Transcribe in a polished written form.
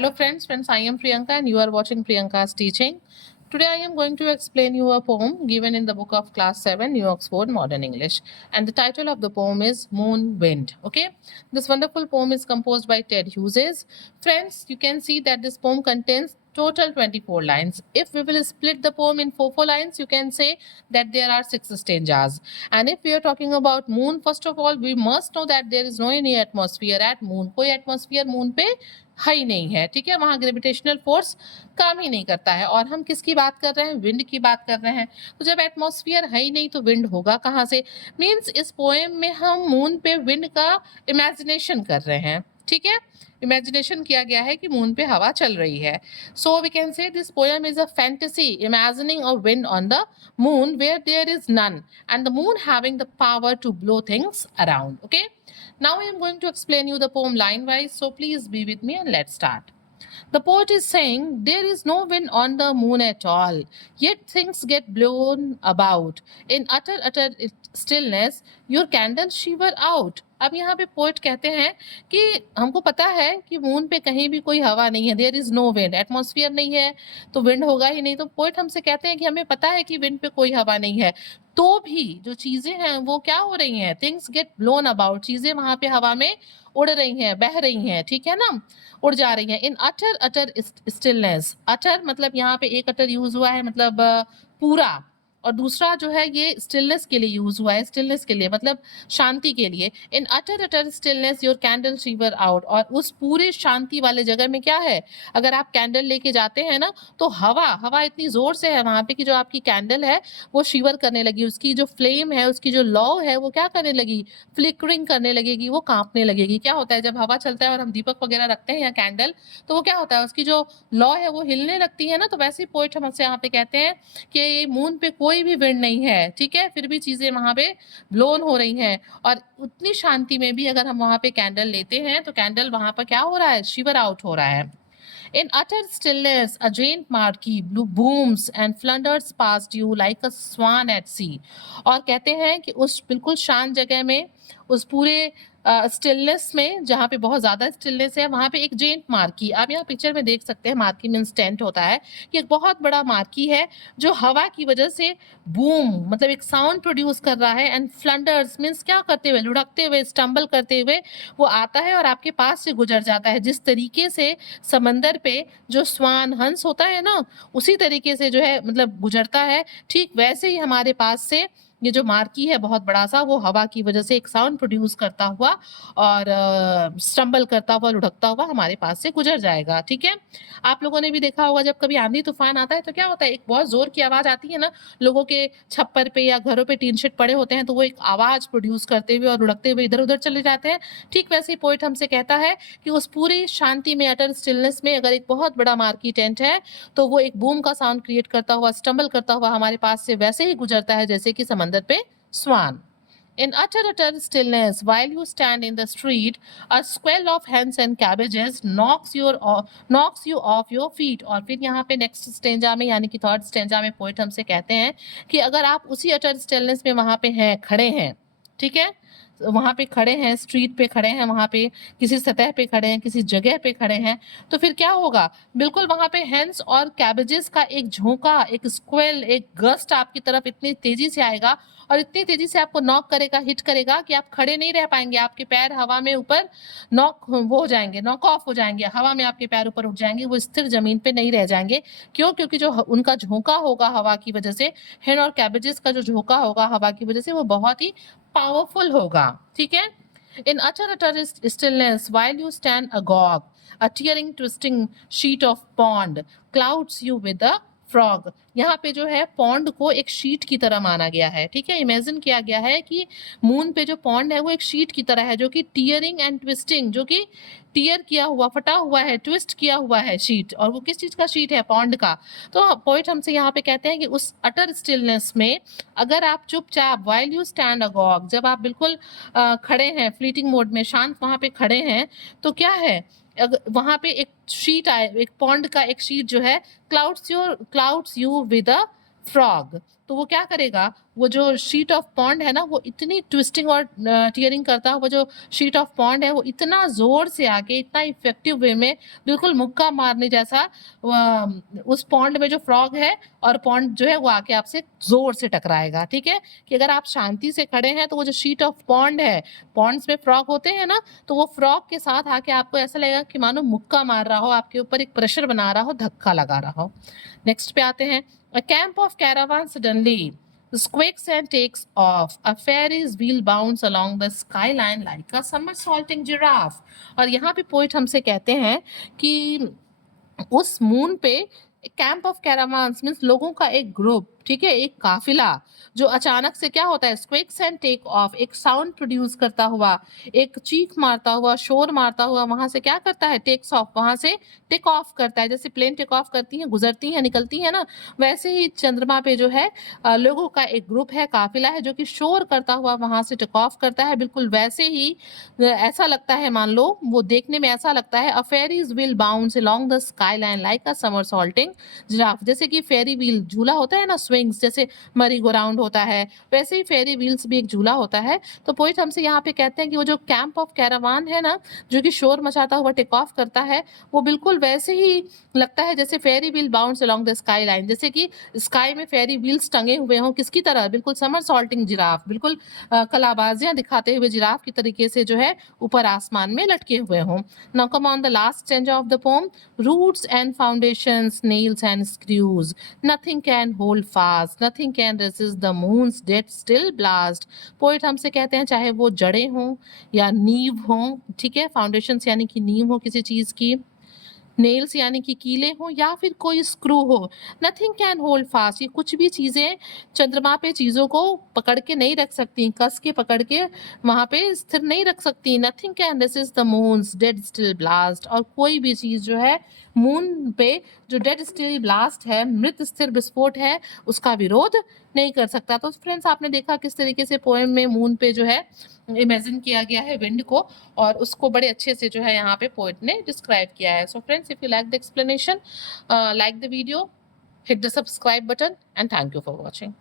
Hello friends, I am Priyanka and you are watching Priyanka's teaching. Today I am going to explain you a poem given in the book of class 7 New Oxford Modern English, and the title of the poem is Moon Wind. Okay, this wonderful poem is composed by Ted Hughes. Friends, you can see that this poem contains total 24 lines. If we will split the poem in 4 lines, you can say that there are 6 stanzas. And if we are talking about moon, first of all we must know that there is no any atmosphere at moon. कोई atmosphere moon पे है ही नहीं है, ठीक है, वहां gravitational force काम ही नहीं करता है। और हम किसकी बात कर रहे हैं? विंड की बात कर रहे हैं। तो जब एटमॉस्फेयर है ही नहीं तो विंड होगा कहाँ से? मींस इस पोएम में हम मून पे विंड का इमेजिनेशन कर रहे हैं, ठीक है, इमेजिनेशन किया गया है कि मून पे हवा चल रही है। So we can say this poem is a fantasy imagining a wind on the moon where there is none and the moon having the power to blow things around. Okay, now I am going to explain you the poem line wise, so please be with me and let's start. The poet is saying there is no wind on the moon at all, yet things get blown about. In utter stillness, your candles shiver out. अब यहाँ पे poet कहते हैं कि हमको पता है कि मून पे कहीं भी कोई हवा नहीं है, there is no wind, atmosphere नहीं है तो विंड होगा ही नहीं। तो पोएट हमसे कहते हैं कि हमें पता है कि विंड पे कोई हवा नहीं है, तो भी जो चीजें हैं वो क्या हो रही हैं? थिंग्स गेट ब्लोन अबाउट, चीजें वहां पे हवा में उड़ रही हैं, बह रही हैं, ठीक है ना, उड़ जा रही हैं। इन अटर स्टिलनेस, अटर मतलब यहाँ पे एक अटर यूज हुआ है मतलब पूरा, और दूसरा जो है ये स्टिलनेस के लिए यूज हुआ है, स्टिलनेस के लिए मतलब शांति के लिए। In utter stillness your candle shiver out, और उस पूरे शांति वाले जगह में क्या है, अगर आप कैंडल लेके जाते हैं ना तो हवा इतनी जोर से है वहां पे कि जो आपकी कैंडल है वो शिवर करने लगी, उसकी जो फ्लेम है, उसकी जो लौ है वो क्या करने लगी, फ्लिकरिंग करने लगेगी, वो कांपने लगेगी। क्या होता है जब हवा चलता है और हम दीपक वगैरह रखते हैं या कैंडल, तो वो क्या होता है, उसकी जो लौ है वो हिलने लगती है ना। तो वैसे ही पोइट हमसे यहाँ पे कहते हैं कि मून पे कोई भी विंड नहीं है, ठीक है, फिर भी चीजें वहां पे ब्लोन हो रही हैं, और उतनी शांति में भी अगर हम वहां पे कैंडल लेते हैं तो कैंडल वहां पर क्या हो रहा है, शिवर आउट हो रहा है। In utter stillness, a giant marquee booms and flunders past you like a swan at sea. और कहते हैं कि उस बिल्कुल शांत जगह में, उस पूरे स्टिलनेस में जहाँ पे बहुत ज़्यादा स्टिलनेस है, वहाँ पे एक जेंट मार्की, आप यहाँ पिक्चर में देख सकते हैं, मार्की मीन्स टेंट होता है, कि एक बहुत बड़ा मार्की है जो हवा की वजह से बूम मतलब एक साउंड प्रोड्यूस कर रहा है, एंड फ्लंडर्स मीन्स क्या करते हुए, लुढ़कते हुए, स्टम्बल करते हुए वो आता है और आपके पास से गुजर जाता है। जिस तरीके से समंदर पे जो स्वान हंस होता है ना, उसी तरीके से जो है मतलब गुजरता है, ठीक वैसे ही हमारे पास से ये जो मार्की है बहुत बड़ा सा, वो हवा की वजह से एक साउंड प्रोड्यूस करता हुआ और स्टम्बल करता हुआ, लुढ़कता हुआ हमारे पास से गुजर जाएगा, ठीक है। आप लोगों ने भी देखा होगा जब कभी आंधी तूफान आता है तो क्या होता है, एक बहुत जोर की आवाज आती है ना, लोगों के छप्पर पे या घरों पे टीन शेड पड़े होते हैं तो वो एक आवाज प्रोड्यूस करते हुए और लुढ़कते हुए इधर उधर चले जाते हैं। ठीक वैसे ही पोइट हमसे कहता है कि उस पूरी शांति में, अटर स्टिलनेस में, अगर एक बहुत बड़ा मार्की टेंट है तो वो एक बूम का साउंड क्रिएट करता हुआ, स्टम्बल करता हुआ हमारे पास से वैसे ही गुजरता है जैसे कि समंदर पे स्वान। In utter stillness, while you stand in the street, a squall of hens and cabbages knocks you off your feet. और फिर यहाँ पे नेक्स्ट स्टेंजा में यानी कि थर्ड स्टेंजा में पोइट हमसे कहते हैं कि अगर आप उसी अटर स्टिलनेस में वहां पे हैं, खड़े हैं, ठीक है, वहां पे खड़े हैं, स्ट्रीट पे खड़े हैं, वहां पे किसी सतह पे खड़े हैं, किसी जगह पे खड़े हैं, तो फिर क्या होगा, बिल्कुल वहां पे हेंस और कैबेजेस का एक झोंका, एक स्क्वेल, एक गस्ट आपकी तरफ इतनी तेजी से आएगा और इतनी तेजी से आपको नॉक करेगा, हिट करेगा कि आप खड़े नहीं रह पाएंगे, आपके पैर हवा में ऊपर नॉक वो हो जाएंगे, नॉक ऑफ हो जाएंगे, हवा में आपके पैर ऊपर उठ जाएंगे, वो स्थिर जमीन पे नहीं रह जाएंगे। क्यों? क्योंकि जो उनका झोंका होगा हवा की वजह से, हेन और कैबेजेस का जो झोंका होगा हवा की वजह से, वो बहुत ही पावरफुल होगा, ठीक है। In utter stillness, while you stand agog, a tearing, twisting sheet of pond clouds you with a frog. यहाँ पे जो है पॉन्ड को एक शीट की तरह माना गया है, ठीक है, इमेजिन किया गया है कि मून पे जो पॉन्ड है वो एक शीट की तरह है जो कि टीयरिंग एंड ट्विस्टिंग, जो कि टीयर किया हुआ, फटा हुआ है, ट्विस्ट किया हुआ है शीट, और वो किस चीज का शीट है, पॉन्ड का। तो पोइट हमसे यहाँ पे कहते हैं कि उस अटर स्टिलनेस में अगर आप चुपचाप, वाइल यू स्टैंड अगॉग, जब आप बिल्कुल खड़े हैं फ्लीटिंग मोड में, शांत वहां पे खड़े हैं, तो क्या है, वहां पे एक शीट आए, एक पॉन्ड का एक शीट जो है clouds you with a frog, तो वो क्या करेगा, वो जो शीट ऑफ पॉन्ड है ना, वो इतनी ट्विस्टिंग और टीयरिंग करता है, वो जो शीट ऑफ पॉन्ड है वो इतना जोर से आके इतना इफेक्टिव वे में बिल्कुल मुक्का मारने जैसा उस पॉन्ड में जो फ्रॉग है और पॉन्ड जो है वो आके आपसे जोर से टकराएगा। ठीक है, कि अगर आप शांति से खड़े हैं तो वो जो शीट ऑफ पॉन्ड है, पॉन्ड्स में फ्रॉग होते हैं ना, तो वो फ्रॉग के साथ आके आपको ऐसा लगेगा कि मानो मुक्का मार रहा हो, आपके ऊपर एक प्रेशर बना रहा हो, धक्का लगा रहा हो। नेक्स्ट पे आते हैं, a camp of caravan suddenly squeaks and takes off. A Ferris wheel bounds along the skyline like a somersaulting giraffe. और यहाँ पे पोइट हमसे कहते हैं कि उस मून पे कैंप ऑफ कैरावान्स मीन्स लोगों का एक ग्रुप, ठीक है, एक काफिला जो अचानक से क्या होता है, स्क्वेक्स एंड टेक ऑफ, एक साउंड प्रोड्यूस करता हुआ, एक चीख मारता हुआ, शोर मारता हुआ वहां से क्या करता है, टेक्स ऑफ, वहां से टेक ऑफ करता है। जैसे प्लेन टेक ऑफ करती है, गुजरती है, निकलती है ना, वैसे ही चंद्रमा पे जो है लोगों का एक ग्रुप है, काफिला है, जो कि शोर करता हुआ वहां से टेक ऑफ करता है। बिल्कुल वैसे ही ऐसा लगता है, मान लो वो देखने में ऐसा लगता है, a ferries will bounce along the sky line like a somersaulting giraffe. जैसे कि फेरी व्हील झूला होता है ना, स्विंग्स, जैसे मरी गो राउंड होता है, वैसे ही फेरी व्हील्स भी एक झूला होता है। तो पोइट हमसे यहाँ पे कहते हैं कि वो जो कैंप ऑफ कैरावान है ना, जो कि शोर मचाता हुआ टेक ऑफ करता है, वो बिल्कुल वैसे ही लगता है जैसे ferry wheel bounce along the sky line, जैसे कि स्काई में फेरी व्हील्स टंगे हुए हों, किसकी तरह, बिल्कुल समरसॉल्टिंग जिराफ, बिल्कुल कलाबाजियां दिखाते हुए जिराफ की तरीके से जो है ऊपर आसमान में लटके हुए हों। Now come on the last Strange of the pome, roots and foundations, nails and screws. Nothing can hold fast, nothing can resist the moon's dead still blast. Poet हमसे कहते हैं चाहे वो जड़ें हों या नींव हों, ठीक है, फाउंडेशंस यानी कि नींव हो किसी चीज की, नेल्स यानी कि कीले हो, या फिर कोई स्क्रू हो, नथिंग कैन होल्ड फास्ट, ये कुछ भी चीजें चंद्रमा पे चीजों को पकड़ के नहीं रख सकती, कस के पकड़ के वहां पे स्थिर नहीं रख सकती। Nothing can resist the moon's dead still blast, और कोई भी चीज जो है मून पे जो डेड स्टिल ब्लास्ट है, मृत स्थिर विस्फोट है, उसका विरोध नहीं कर सकता। तो फ्रेंड्स, आपने देखा किस तरीके से पोएम में मून पे जो है इमेजिन किया गया है विंड को, और उसको बड़े अच्छे से जो है यहाँ पे पोएट ने डिस्क्राइब किया है। So friends, if you like the explanation, like the video, hit the subscribe button, and thank you for watching.